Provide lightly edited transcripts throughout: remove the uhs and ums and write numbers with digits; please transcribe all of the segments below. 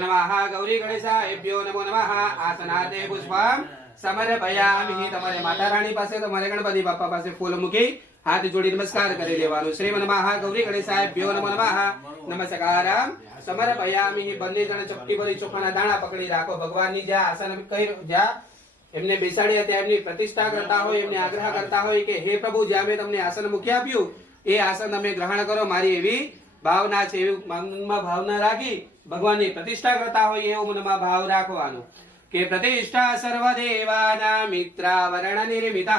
नमः गौरी गणेशाभ्यो नमो नमः आसनाते पुष्पम समर्पयामि તમારે માતા રાણી પાસે તમારે ગણપતિ બાપા પાસે ફૂલ મૂકી હાથ જોડી નમસ્કાર કરી લેવાનું શ્રી નમઃ ગૌરી ગણેશાભ્યો નમો નમઃ નમસ્કારમ સમર્પયામિ બંને જણ ચપટી ભરી ચોખાના દાણા પકડી રાખો ભગવાનની જ્યાં આસન કઈ જ્યાં એમને બેસાડ્યા ત્યાં એમની પ્રતિષ્ઠા કરતા હોય એમને આગ્રહ કરતા હોય કે હે પ્રભુ જ્યાં મેં તમને આસન મૂકી આપ્યું એ આસન તમે ગ્રહણ કરો મારી એવી ભાવના છે એવી મનમાં ભાવના રાખી ભગવાનની પ્રતિષ્ઠા કરતા હોય એવો મનમાં ભાવ રાખવાનો કે પ્રતિષ્ઠા સર્વદેવાના મિત્રાવરણ નિર્મિતઃ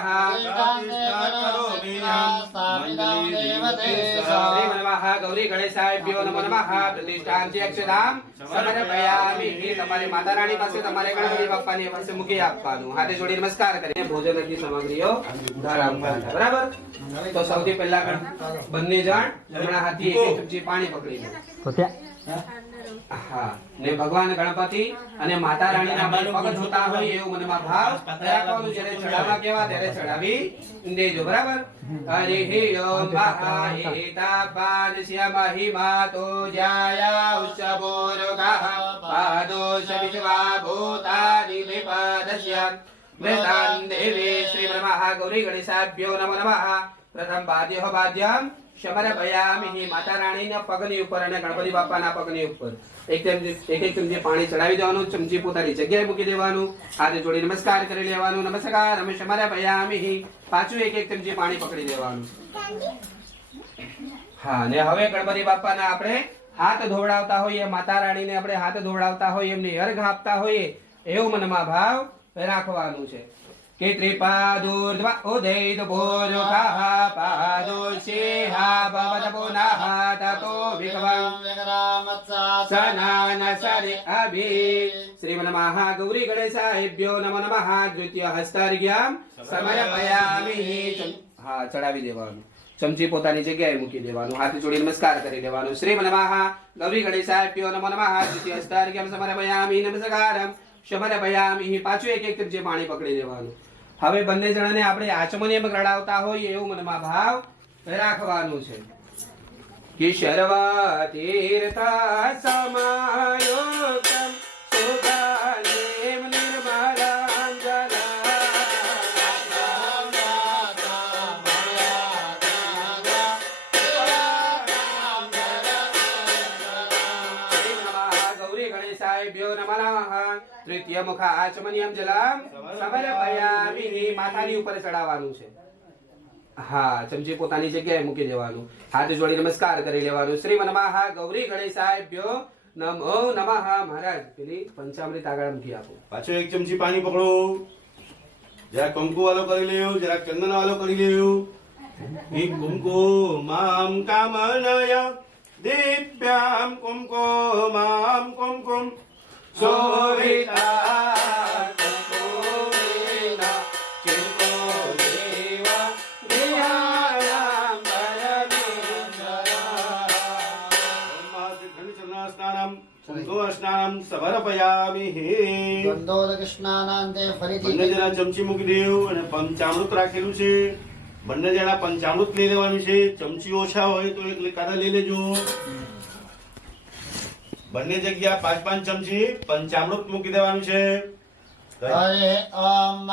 ગૌરી ગણેશાભ્યો નમો નમઃ પ્રતિષ્ઠાંચિ અક્ષરામ સમર્પયામિ તમારે માતા રાણી પાસે તમારે ગણપતિ બાપ્પાની પાસે મૂકી આપવાનું હાથે જોડી નમસ્કાર કરીને ભોજનની સામગ્રીઓ ધરાવવાના બરાબર તો સૌથી પહેલા બંને જણ જમણા હાથે એક ચમચી પાણી પકડી લો હા ને ભગવાન ગણપતિ અને માતા રાણીના પગ જોતા હોય એવું મનમાં ભાવ રાખવાનું જ્યારે ચડાવવા કેવા ત્યારે ચડાવી દેજો બરાબર હરિ ઓમ મહાએતા પાદશ્યામહિ માતો જાયા ઉચ્ચબોરગઃ પાદો શવિશ્વા ભૂતાનિ વિપાદશ્યામ મૃતાન દેવી શ્રી નમઃ ગૌરી ગણેશાભ્યો નમો નમઃ પ્રથમ બાદ્યઃ બાદ્યમ સમર્પયામિ માતા રાણીના પગની ઉપર અને ગણપતિ બાપાના પગની ઉપર એક ચમચી પાણી ચડાવી દેવાનું ચમચી પોતાની જગ્યાએ મૂકી દેવાનું હાથે જોડી નમસ્કાર કરી લેવાનું નમસ્કાર અમે સમર્પયામિ પાછું એક ચમચી પાણી પકડી દેવાનું હા ને હવે ગણપતિ બાપાના આપણે હાથ ધોવડાવતા હોઈએ માતા રાણીને આપણે હાથ ધોવડાવતા હોઈએ એમને અર્ઘ આપતા હોઈએ એવું મનમાં ભાવ રાખવાનું છે કે ત્રિપાદુર્ધ્વ ઉદૈત ભોજોકાહ પાદોશેહા ભવત પુનઃ તતો વિક્રમ સનાન સરિ અભિ શ્રી નમઃ ગૌરી ગણેશાભ્યો નમો નમઃ દ્વિતીય હસ્તાર્ઘ્યમ સમર્પયામિ હા ચડાવી દેવાનું ચમચી પોતાની જગ્યાએ મૂકી દેવાનું હાથ જોડી નમસ્કાર કરી દેવાનું શ્રી નમઃ ગૌરી ગણેશાભ્યો નમો નમઃ દ્વિતીય હસ્તાર્ઘ્યમ સમર્પયામિ નમસ્કારમ સમર્પયામિ પાછું એક ચમચી પાણી પકડી દેવાનું હવે બંને જણાને આપણે આચમનીયમ રડાવતા હોય એવું મનમાં ભાવ રાખવાનું છે કે શર્વા તીર્થા સમાયોગમ સુખાનેમ નિર્મલાં ગૌરી ગણેશાભ્યો નમઃ તૃતીય મુખ આચમનીયમ જલમ સમર્પયામિ માથાની ઉપર ચડાવવાનું છે હા ચમચી પોતાની જગ્યાએ મૂકી દેવાનું હાથ જોડી નમસ્કાર કરી લેવાનું શ્રી નમઃ ગૌરી ગણેશાભ્યો નમો નમઃ મહારાજ પેલી પંચામૃત આગળ મૂકી આપો પાછો એક ચમચી પાણી પકડો જરા કંકુ વાળો કરી લેવું જરા ચંદન વાળો કરી લેવું કુમકુમામ કામનય દિવ્યામ કુમકુમામ કુમકુમ શોભિતા કુમકુમેના ચિંતો દેવ વિહારમ પરમેશ્વરા સ્નાનમ સ્નાનમ સમર્પયામિ ગંધોદક સ્નાનાંતે ફરીથી બંને જણા ચમચી મૂકી દેવું અને પંચામૃત રાખેલું છે બંને જણા પંચામૃત લઈ લેવાનું છે ચમચી ઓછા હોય તો એક કાઢા લઈ લેજો બંને જગ્યા 5-5 ચમચી પંચામૃત મૂકી દેવાનું છે હરે ઓમ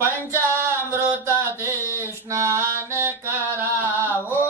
પંચામૃતથી સ્નાન કરાવો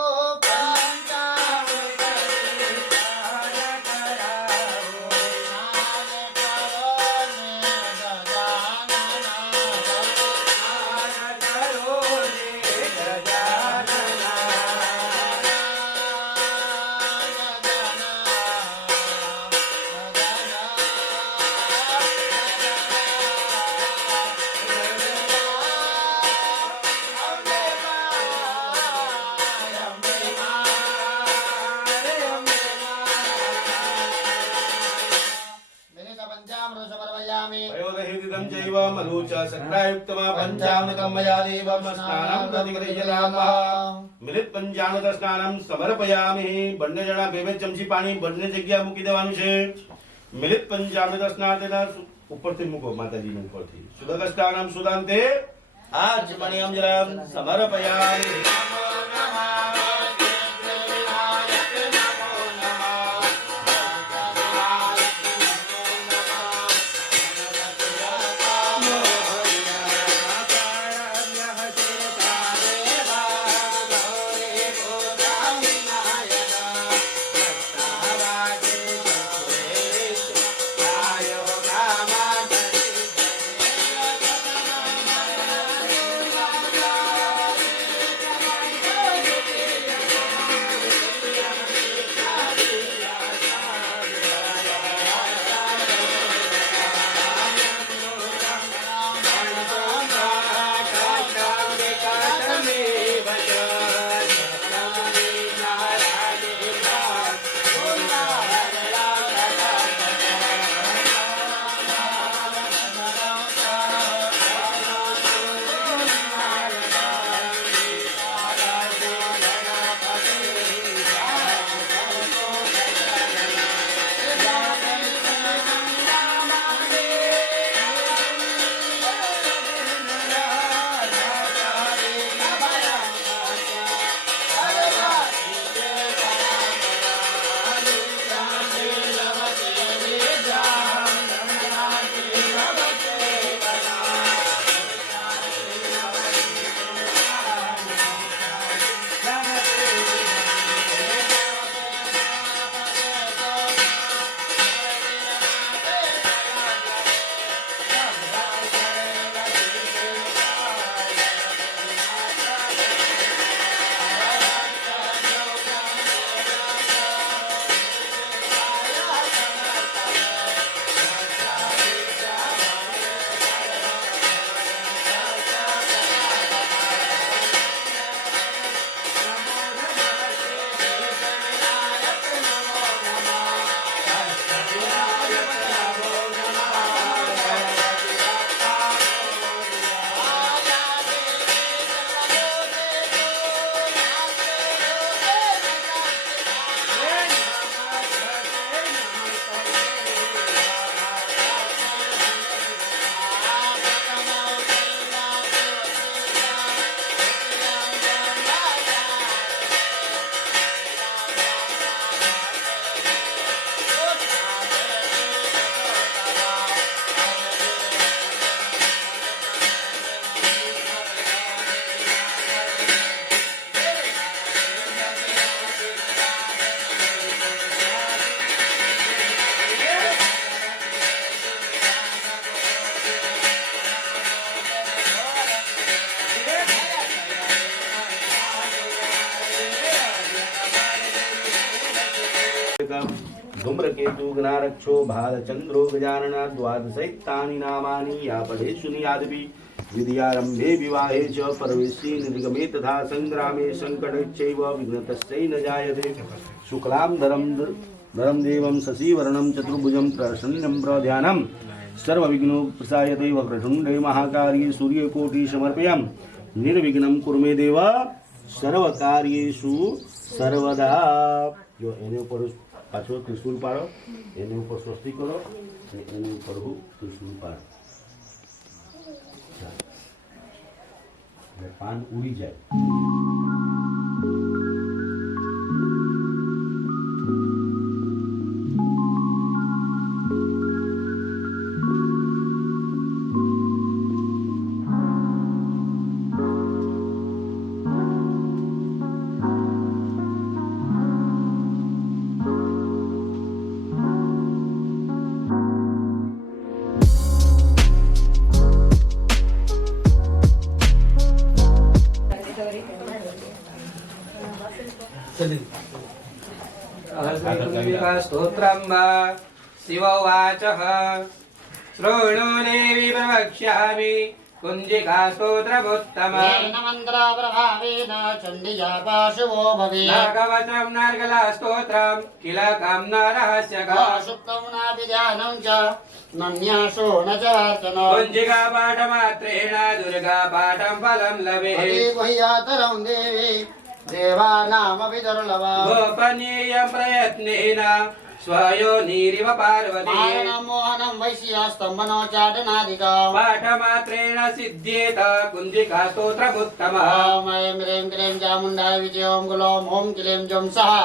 મિલિત પંચામૃત સ્નાનમ સમર્પયામિ બંને જણા 2-2 ચમચી પાણી બંને જગ્યા મૂકી દેવાનું છે મિલિત પંચામૃત સ્નાન ઉપરથી મૂકો માતાજીને ઉપરથી સુદક સ્નાનમ સુદાંતે આચમનીયમ જલમ સમર્પયામિ धूम्रकेतु गणारक्षो भालचंद्रो गजानना द्वादशैतानि नामानि या पठेषु नियादपि विद्यारंभे विवाहे च परवेशी निर्गमे तथा संग्रामे संकटे चैव विघ्नतस्यै न जायते शुक्लांबरधरं देवं शशिवर्णं चतुर्भुजं प्रसन्नं प्रध्यानं सर्वविघ्नोपशायते वक्रतुण्डे महाकार्ये सूर्यकोटि समर्पयामि निर्विघ्नं कुरु मे देव सर्वकार्येषु सर्वदा। जो एने ऊपर पाछो त्रिशूल पाड़ो, एने ऊपर स्वस्ति करो, एने ऊपर त्रिशूल पाड़ो, पान उड़ी जाए। स्तोत्रं वा शिव उवाचः श्रोणो देवी प्रवक्ष्यामि कुञ्जिका स्तोत्रमुत्तमम् मन्त्रप्रभावेन चण्डिया पाशुवो भवेत् नागवचनं नार्गला स्तोत्रं किलकं न रहस्यकम् सुप्तं नाभिध्यानं च नन्यासो न च अर्चनो कुञ्जिका पाठमात्रेण दुर्गा पाठं फलं लभेत् गुह्यातरं देवी देवानामपि दुर्लभम् गोपनीयं प्रयत्नेन स्वयोनिरिव पार्वती मारणं मोहनं वैश्यास्तम्भनो चाटनादिकम् पाठमात्रेण सिद्ध्येत कुञ्जिका स्तोत्रमुत्तमः ॐ ऐं ह्रीं क्लीं चामुण्डाय विजय ॐ गुलों ॐ क्लीं जुं सः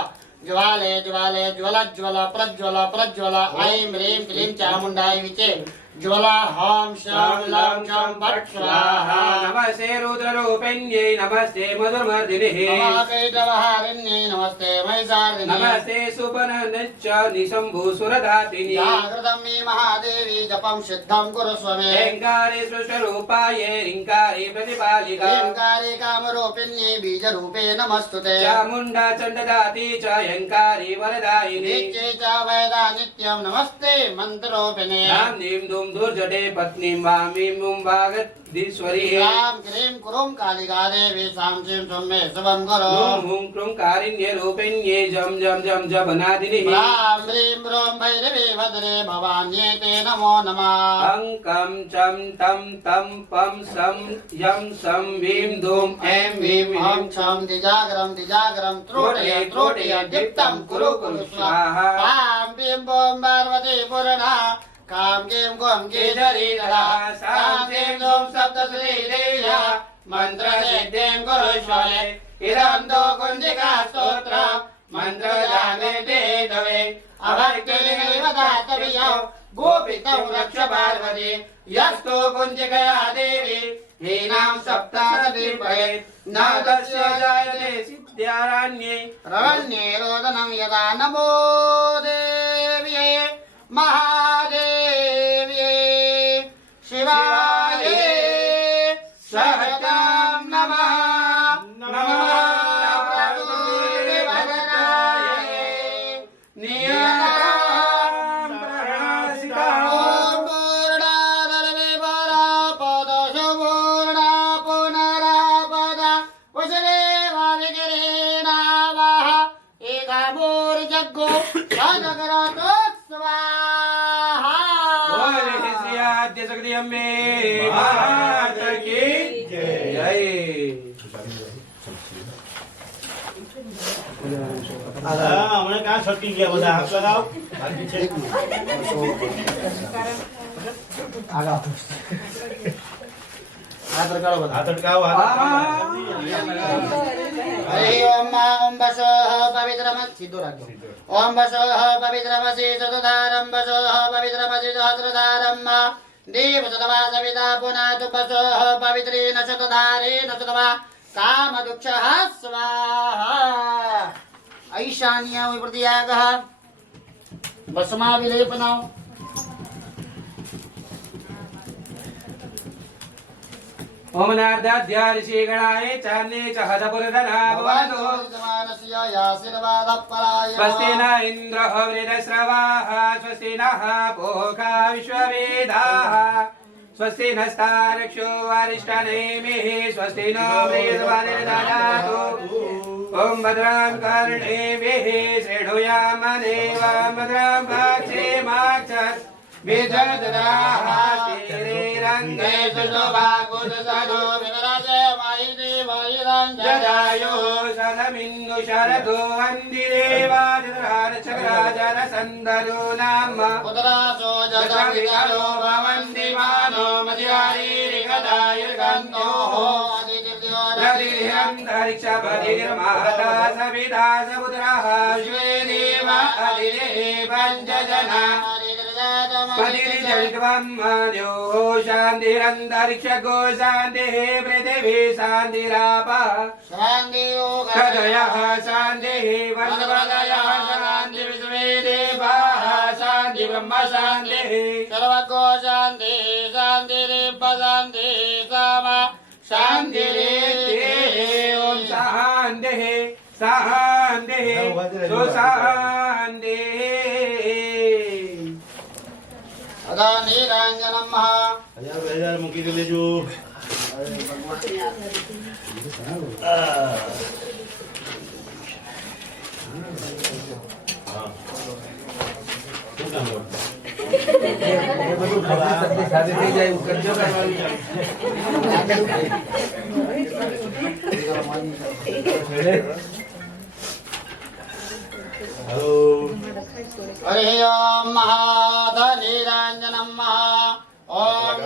ज्वाले ज्वाले ज्वल ज्वल प्रज्वल प्रज्वल ऐं ह्रीं क्लीं चामुण्डाय विचे ज्वला हं शं लं चं फट् स्वाहा नमस्ते रुद्ररूपिण्यै नमस्ते मधुमर्दिनिः महाकैटवहारिण्यै नमस्ते महिषार्दिने नमस्ते सुपनश्च निशम्भुसुरधातिनि जागृतं मे महादेवी जपं सिद्धं कुरुष्व मे ह्रीङ्कारे सृष्टरूपायै ह्रीङ्कारे प्रतिपालिका ह्रीङ्कारे कामरूपिण्यै बीजरूपे नमस्तुते चामुण्डा चण्डदाति च ह्रीङ्कारे वरदायिनि नित्ये च वेदा नित्यं नमस्ते मन्त्ररूपिणे नाम्नीं धूम दुर्जटे पत्नीं वामीं मुम्भागधीश्वरी राम क्रीं कुरुं कालिका देवी सां चीं सुं मे शुभं करो ॐ हुं क्रुं कारिण्ये रूपिण्ये जं जं जं जपनादिनिः राम ह्रीं ब्रूं भैरवे भद्रे भवान्ये ते नमो नमः अङ्कं चं तं तं पं सं यं सं वीं धूं ऐं वीं ह्रीं छं दिजागरं त्रोटय त्रोटय दीप्तं कुरु कुरु स्वाहा पां पीं पों पार्वती पूर्णा काम केम कोम केजरी दला सां देव दोम सप्तश्री देव्या मंत्र सिद्धिं कुरुष्वले इदं दो कुञ्जिका स्तोत्र मंत्र जाने देतवे अभर्गलिंगैव दातव्यो गोपितं रक्ष पार्वती यस्तो कुञ्जिकया देवी हीनां सप्ताशतीं भवेत् न तस्य जायते सिद्ध्यारण्ये रण्ये रोदनं यदा नमो देव्ये महादेव्ये शिवाये सहजां नमः नमः प्रभुदेवताय नियतां प्रणासितां पूर्णादर्वे परापदशु पूर्णा पुनरापदा वसुदेवाविगिरीणावाः एकामूर्जग्गो सदगरतो आद्य शक्ति अम्बे महाराज की जय। हमने कहा छटकी किया बोला हाथ लगाओ हाथ अटकाओ हरि ओम ओम बसः पवित्रमत् सिद्धो राखो ओम बसः पवित्रमसि चतुधारं बसः पवित्रमसि सहस्रधारं देवतवा सविता पुनातु बसः पवित्रेण शतधारेण शतवा कामदुक्षः स्वाहा ऐशान्य विप्रतियागः भस्माभिलेपनम् ओम नारदाध्य ऋषि गणाय चान्ये च हतपुरधना भवन्तु स्वस्ति न इन्द्रः वृधस्रवाः स्वस्ति नः पूषा विश्ववेदाः स्वस्ति नस्तारक्षो अरिष्टनेमिः स्वस्ति नो बृहस्पतिर्दधातु ॐ भद्रां कर्णेभिः शृणुयामदेवं भद्रां पश्येमाक्षत् विजयद्राः स्थिरैरङ्गे सुशोभाकुशसनो जदायो शतमिन्दु शरदो वन्दिदेवाजराजरसन्दरो नाम पुत्रासो जगविकारो भवन्ति मानो मध्यारीरिकदायुर्गन्धोः रतिरिहन्तरिक्षपतिर्माता सविता सपुत्रः विश्वे देव अधिदेः पञ्चजना पतिर्जगद्ब्रह्मण्यो शान्तिरन्तरिक्षगो शान्तिः पृथिवी शान्तिरापः हृदयः शान्तिः वनप्रदयः शान्ति विश्वे देवाः शान्ति ब्रह्म शान्तिः सर्वगो शान्ति शान्तिरेव शान्ति सामा शान्तिरेव ॐ शान्तिः शान्तिः सुशान्तिः अदा नीराञ्जनं महा हजार मुकी के ले जो हेलो हरि ओम महाधनीराञ्जनं महा ओम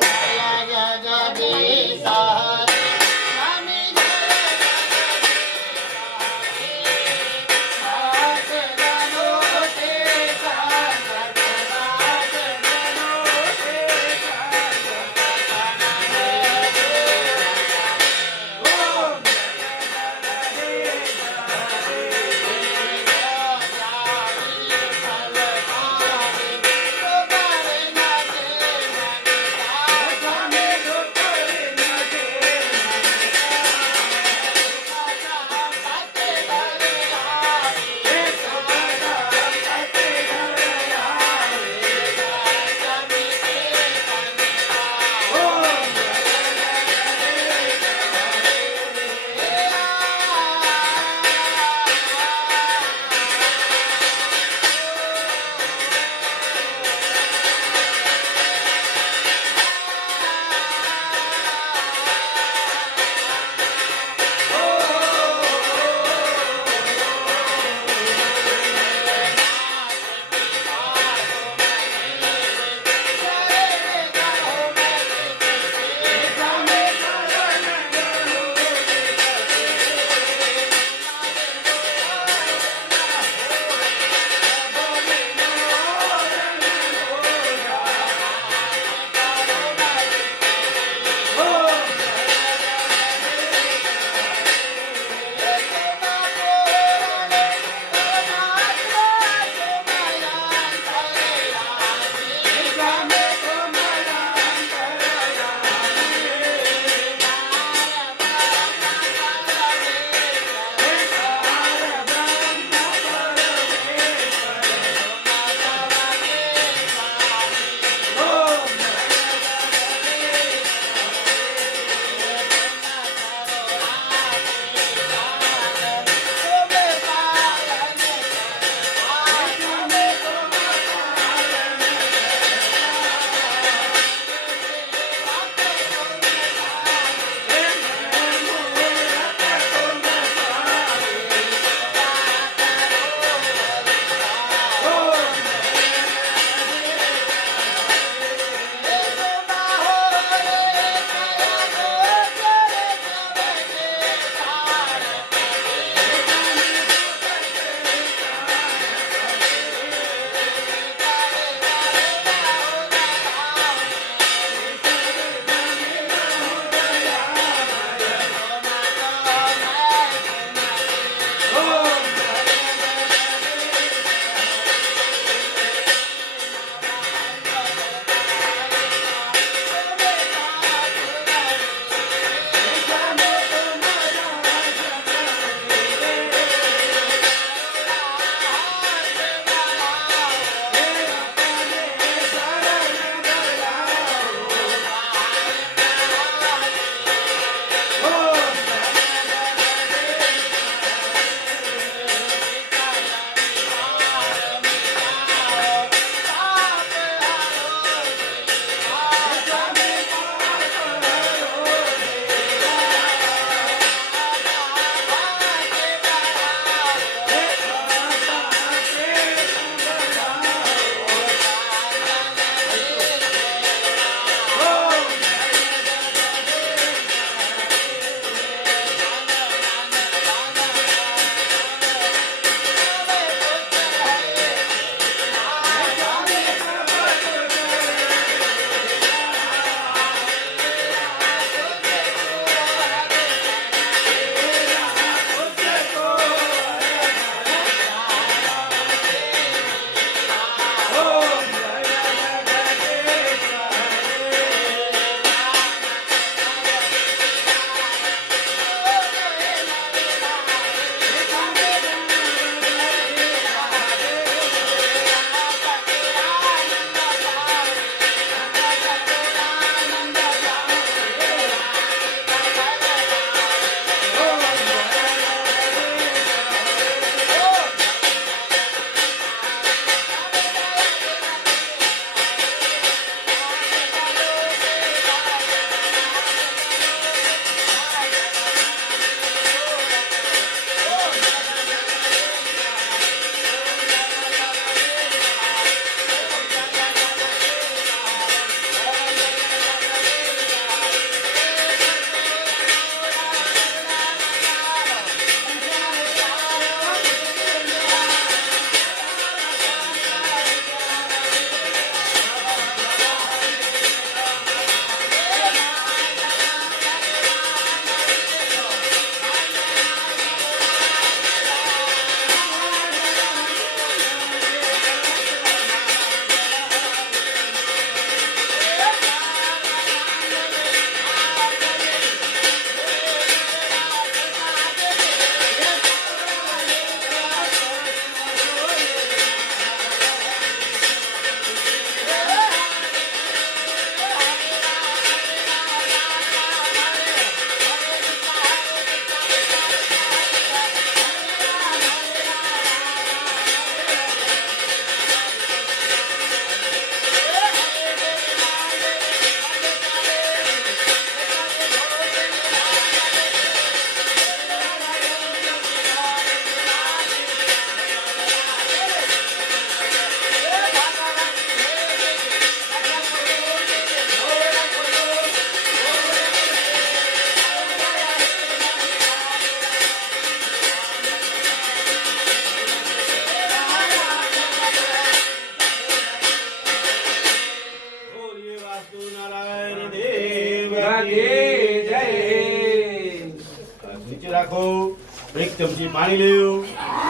એક ચમચી પાણી લેવું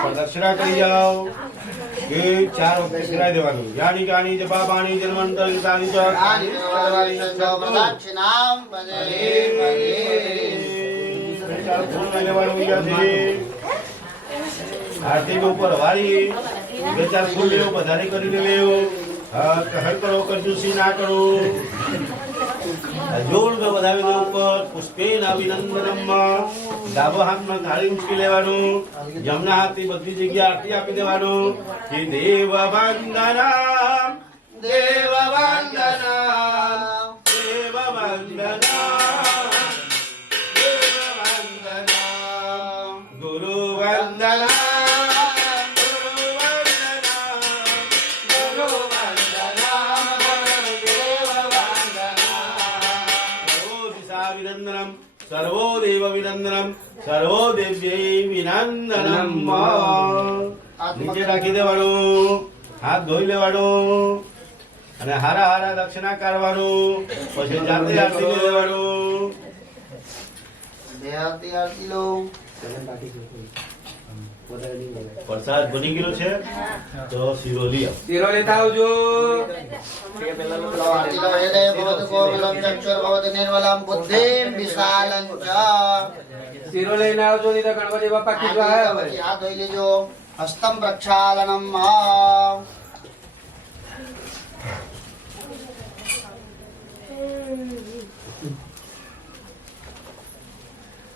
પ્રદક્ષિણા કરી જાઓ કે 4 વખત ખીરાઈ દેવાનું યાની કાની જપા પાણી જન્મંતર તાની ચ આદિ દેવાની સંજો પ્રદક્ષિણામ ભજે ભજે ફૂલ લેવાનું બીજાથી આરતી ઉપર વાળી 2-4 ફૂલ લેવું વધારે કરીને લેવું કહર કરો કંજૂસી ના કરો જોડ વધાવી દો ઉપર પુષ્પેન અભિનંદનમ ડાબો હાથમાં થાળી ઉંચકી લેવાનું જમણા હાથથી બધી જગ્યા આરતી આપી દેવાનું કે દેવ વંદના દેવ વંદના દેવ વંદના ગુરુ વંદના સર્વો દેવ વિનંદનમ સર્વો દેવ્યૈ વિનંદનમ નીચે રાખી દેવાનું હાથ ધોઈ લેવાનું અને હારા હારા દક્ષિણા કરવાનું પછી જાતે આરતી કરી દેવાનું બે આરતી લો પ્રસાદ બની ગયો છે તો શીરો લઈ આવો શીરો લેતા આવજો આરતી લો હે દેવ ભવત કોમલમ ચક્ષુર ભવત નિર્મલમ બુદ્ધિમ વિશાલં ચ શીરો લઈને આવજો નહીં તો ગણપતિ બાપા કીધું આવે હવે પછી હાથ ધોઈ લેજો હસ્તમ પ્રક્ષાલનમ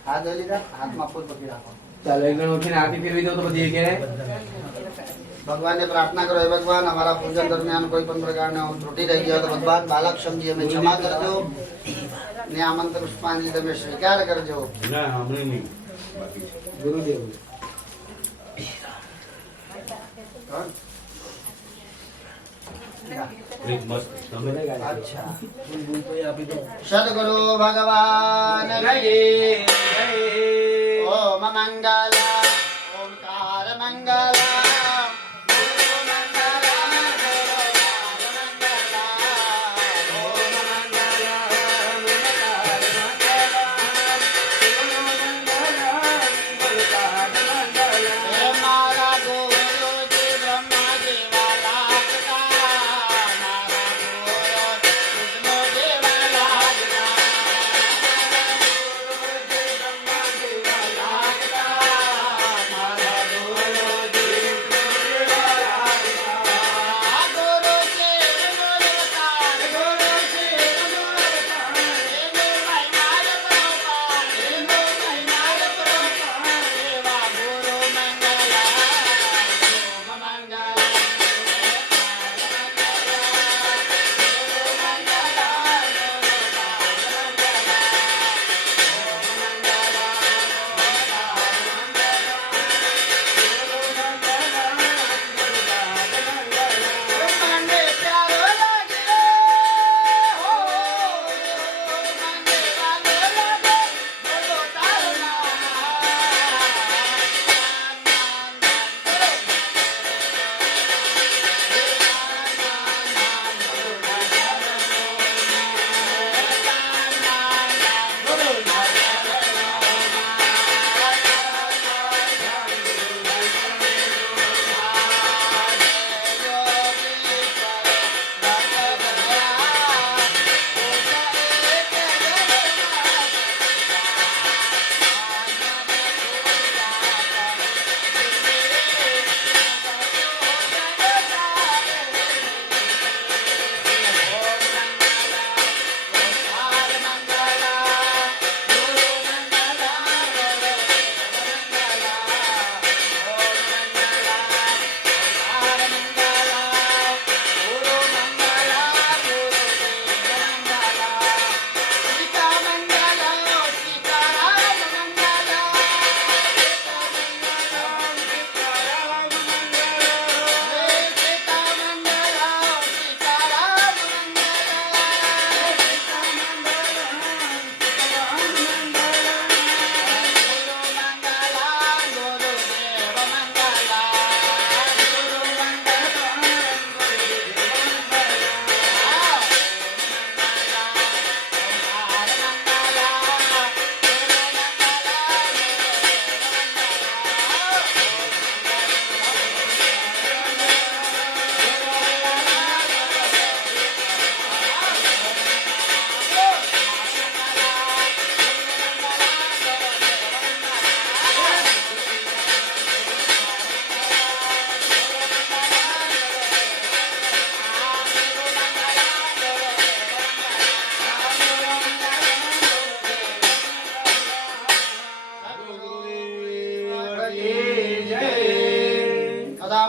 હાથ ધોઈ લીધા હાથમાં ફૂલ પકડી રાખો ચાલો એક જણ ઉઠીને આરતી ફેરવી દો તો બધી કે भगवान ने प्रार्थना करो हे भगवान हमारा पूजन दरमियान कोई पण प्रकार ने त्रुटि रही गयो तो भगवान बालक समझी हमें क्षमा करजो ने आमंत्रण पुष्पांजलि તમે સ્વીકાર કરજો ના હમણે નહીં બાકી છે ગુરુદેવ એક મસ્ત તમે अच्छा सद्गुरु भगवान જય की જય ओम मंगल ओमकार मंगल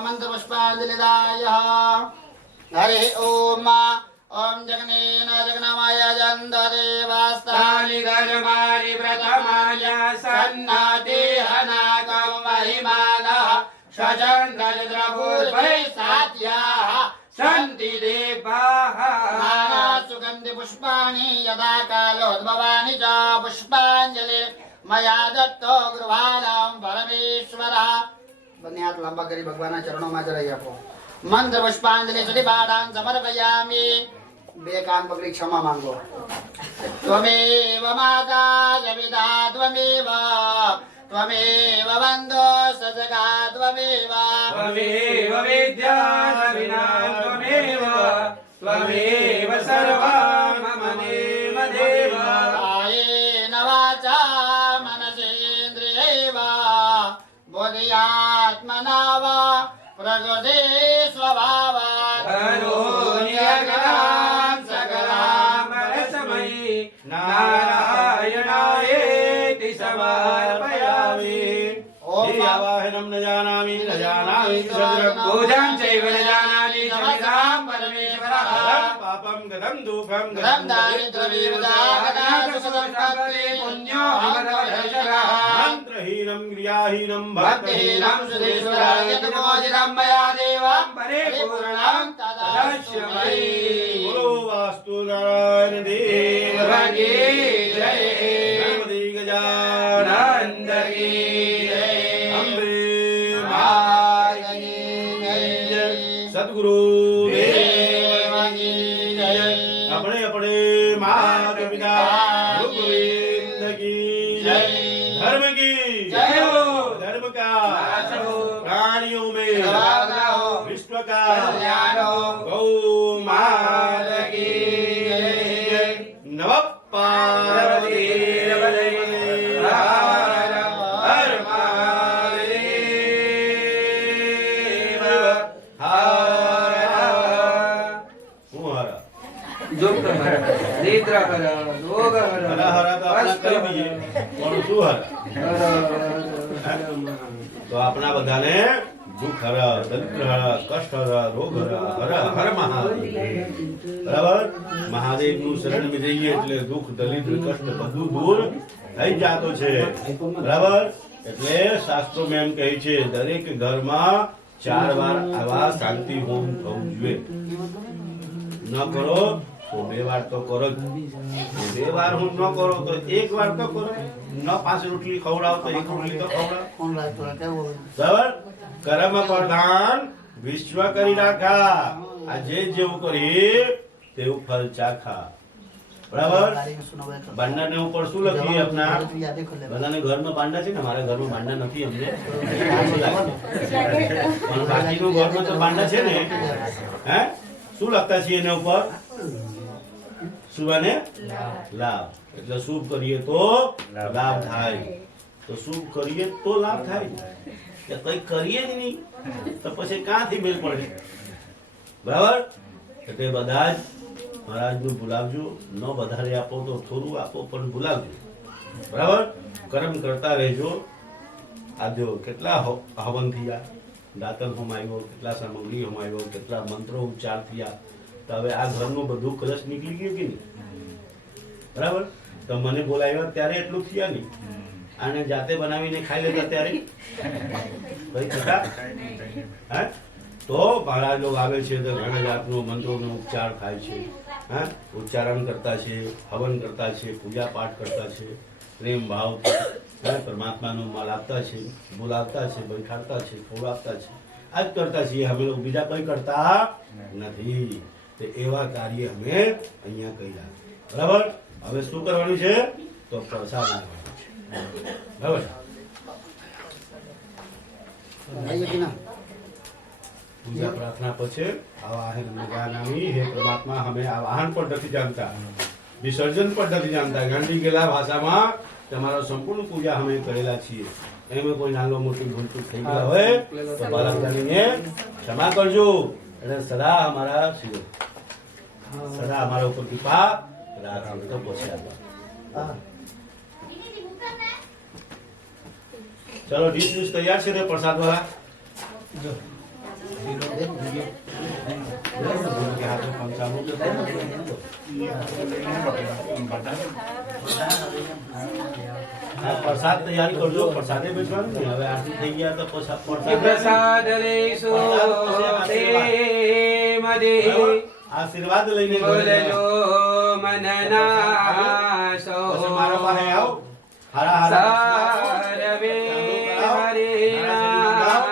मन्त्रपुष्पाञ्जलिदायः हरिः ॐ ॐ जगनेन जगनमाय जन्ददेवास्तानि धर्माणि प्रथमाय सन्नादेहनाकं महिमानः षजन्द्रपूर्वै साध्याः सन्ति देवाः सुगन्धिपुष्पाणि यदा कालोद्भवानि च पुष्पाञ्जलि मया दत्तो गृहाणां परमेश्वरः બંને હાથ લાંબા કરી ભગવાનના ચરણોમાં ચડાઈ આપો મંત્ર પુષ્પાંજલિ સુધી બાળાન સમર્પયામિ બે કાન પકડી ક્ષમા માંગો ત્વમેવ માતા જપિતા ત્વમેવ ત્વમેવ બંધો સજગા ત્વમેવ त्वमेव विद्या विना त्वमेव त्वमेव सर्वं मम देव देव कायेन वाचा मनसेन्द्रियैव बुद्ध्यात्मना वा प्रकृते स्वभावात् करोमि अगणां सकलां परस्मै नारायणायेति समर्पयामि आवाहनं न जानामि पूजां चैव न जानामि शमितां परमेश्वरः पापं गदं दूपं गदं दारिद्र्यविवदागनादुसुखप्राप्ते पुण्यो भगवदर्शनः मन्त्रहीनं क्रियाहीनं भक्तिहीनं सुरेश्वराय नमोदितं मया देवं परिपूर्णं तदस्मै गुरु वास्तु नारायण देव की जय गणपति गजानन नंद की जय अम्बे माता की जय सद्गुरु देव की जय अपने अपने माता पिता गुरुगोविंद की जय धर्म की जय हो धर्म का नाश हो प्राणियों में भावना हो विश्व का कल्याण हो गौ माता की जय नमः पार्वती हर हर महादेव हर હું હર दुख हर निद्र हर रोग हर હર હર તો આપણા કઈ બીજે પણ શું હર તો આપણા બધાને દુઃખ હર દરિદ્ર હર કષ્ટ હર રોગ હર હર હર મહાદેવ બરાબર મહાદેવનું શરણ માં જઈએ એટલે દુઃખ દરિદ્ર કષ્ટ બધું દૂર થઈ જાતો છે બરાબર એટલે શાસ્ત્રોમાં એમ કહે છે દરેક ઘરમાં 4 વાર આવા શાંતિ હોમ થવું જોઈએ ન કરો તો 2 વાર તો કરો જ 2 વાર હું ન કરો તો 1 વાર તો કરો ન 5 રોટલી ખવડાવ તો 1 રોટલી તો ખવડાવ કોણ લાગતો કેવો બરાબર કર્મ પ્રધાન વિશ્વ કરી નાખા આ જે જેવું કરી તેવું ફળ ચાખા બરાબર બાંડાને ઉપર શું લખીએ આપના બધાને ઘરમાં બાંડા છે ને મારા ઘરમાં બાંડા નથી અમને પણ બાકીનું ઘરમાં તો બાંડા છે ને હે શું લખતા છીએ એના ઉપર શુભને લાભ એટલે શુભ કરીએ તો લાભ થાય તો શુભ કરીએ તો લાભ થાય કે કઈ કરીએ જ નહીં તો પછી ક્યાંથી મેળ પડે બરાબર એટલે બધા જ મહારાજનું ભૂલાવજો ન વધારે આપો તો થોડું આપો પણ ભૂલાવજો બરાબર કર્મ કરતા રહેજો આ જો કેટલા હવન થયા દાતન હોમાયો કેટલા સામગ્રી હોમાયો કેટલા મંત્રો ઉચ્ચાર થયા તો હવે આ ઘરનું બધું કલશ નીકળી ગયું કે નહીં બરાબર તો મને બોલાવ્યા ત્યારે એટલું થયા નહીં આને જાતે બનાવીને ખાઈ લેતા ત્યારે કઈ થતા હે તો મહારાજ લોકો આવે છે તો ઘણા જાતનો મંત્રોનો ઉપચાર થાય છે હા ઉચ્ચારણ કરતા છે હવન કરતા છે પૂજા પાઠ કરતા છે પ્રેમ ભાવ પરમાત્માનો માલ આપતા છે બોલાવતા છે બેઠાડતા છે ખવડાવતા છે આ જ કરતા છીએ અમે લોકો બીજા કઈ કરતા નથી તો એવા કાર્ય અમે અહીંયા કર્યા બરાબર હવે શું કરવાનું છે તો પ્રસાદ લેવાનો છે બરાબર પૂજા પ્રાર્થના પછી આવાહન નગાનામી હે પરમાત્મા અમે આવાહન પણ નથી જાણતા વિસર્જન પણ નથી જાણતા ગાંધી ગયેલા ભાષામાં તમારો સંપૂર્ણ પૂજા અમે કરેલા છીએ એમાં કોઈ નાનો મોટી ભૂલ થઈ ગયા હોય તો બાળકને ક્ષમા કરજો અને સદા અમારા શિવ સદા અમારા ઉપર કૃપા રાખજો તો પછી ચલો ડીશ તૈયાર છે ને પ્રસાદ વાળા પ્રસાદ તૈયારી કરજો પ્રસાદે બેસવાનું ને હવે આરતી થઈ ગયા તો પ્રસાદ લેશો પ્રેમદે આશીર્વાદ લઈને બોલજો મનના સો મારો પાસે આવો હારા સર્વે હરે નામ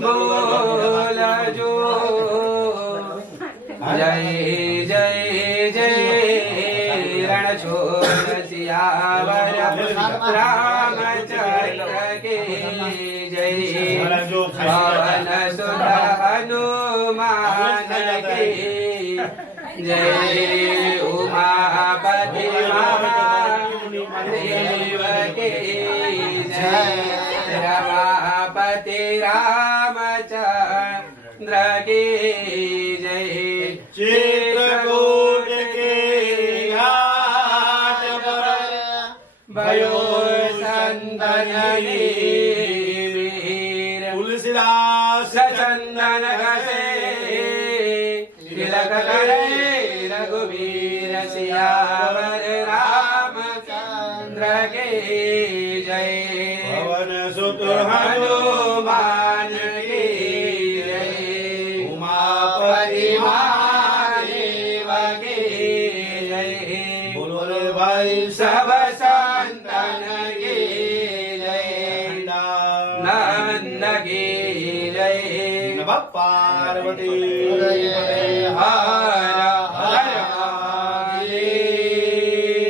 બોલજો જય જય જય રણછોડ સિયાવર રામચંદ્ર કે જય પવન સુત હનુમાન કે જય ઉમાપતિ મહાદેવ કે જય રમાપતિ रामचंद्र की जय चित्रकूट के घाट पर भयो संतनी वीर तुलसीदास चंदन घसे तिलक करे रघुवीर सियावर रामचंद्र के जय पवन सुत हनुमान की जय उमापति महादेव की जय बोलो रे भाई सब संतन की जय नंद की जय नमः पार्वती हर हर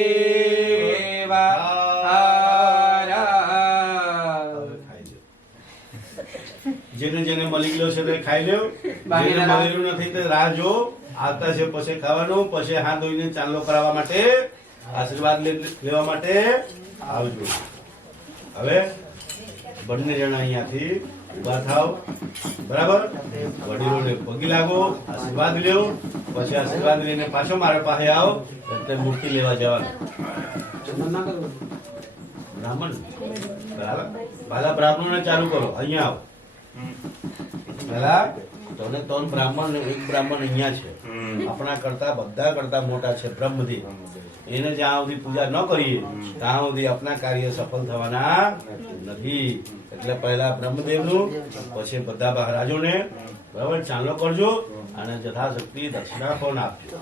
महादेव हर જેને જેને મળી ગયો છે તે ખાઈ લ્યો બાકીના જેને મળેલું નથી તે રાહ જો આવતા છે પછી ખાવાનું પછી હાથ ધોઈને ચાંદલો કરાવવા માટે આશીર્વાદ લેવા માટે આવજો હવે બંને જણા અહીંયાથી ઉભા થાવ બરાબર વડીલોને પગી લાગો આશીર્વાદ લ્યો પછી આશીર્વાદ લઈને પાછો મારા પાસે આવો એટલે મૂર્તિ લેવા જવાનું બ્રાહ્મણ પહેલા બ્રાહ્મણોને ચાલુ કરો અહીંયા આવો પહેલા તને ત્રણ બ્રાહ્મણ ને એક બ્રાહ્મણ અહીંયા છે આપણા કરતા બધા કરતા મોટા છે બ્રહ્મદેવ એને જ્યાં સુધી પૂજા ન કરીએ ત્યાં સુધી આપણા કાર્ય સફળ થવાના નથી એટલે પહેલા બ્રહ્મદેવનું પછી બધા મહારાજોને બરાબર ચાંદલો કરજો અને યથાશક્તિ દક્ષિણા પણ આપજો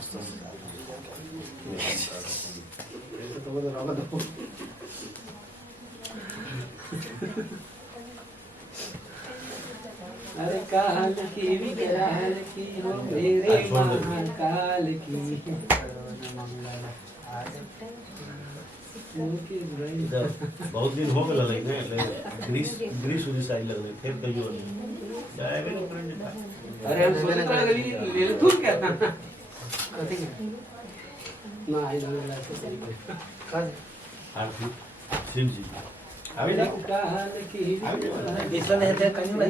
अरे काल की विकराल की हो मेरे महाकाल की इधर बहुत दिन हो गए लगे એટલે ગ્રીસ સુધી સાઈ લગે ફેર કયો નહીં अरे हम सोने चले गली ले लो तू क्या था ना आई ना कर આરતી સિમજી આવી काल की આવી Isa na hindi kanina.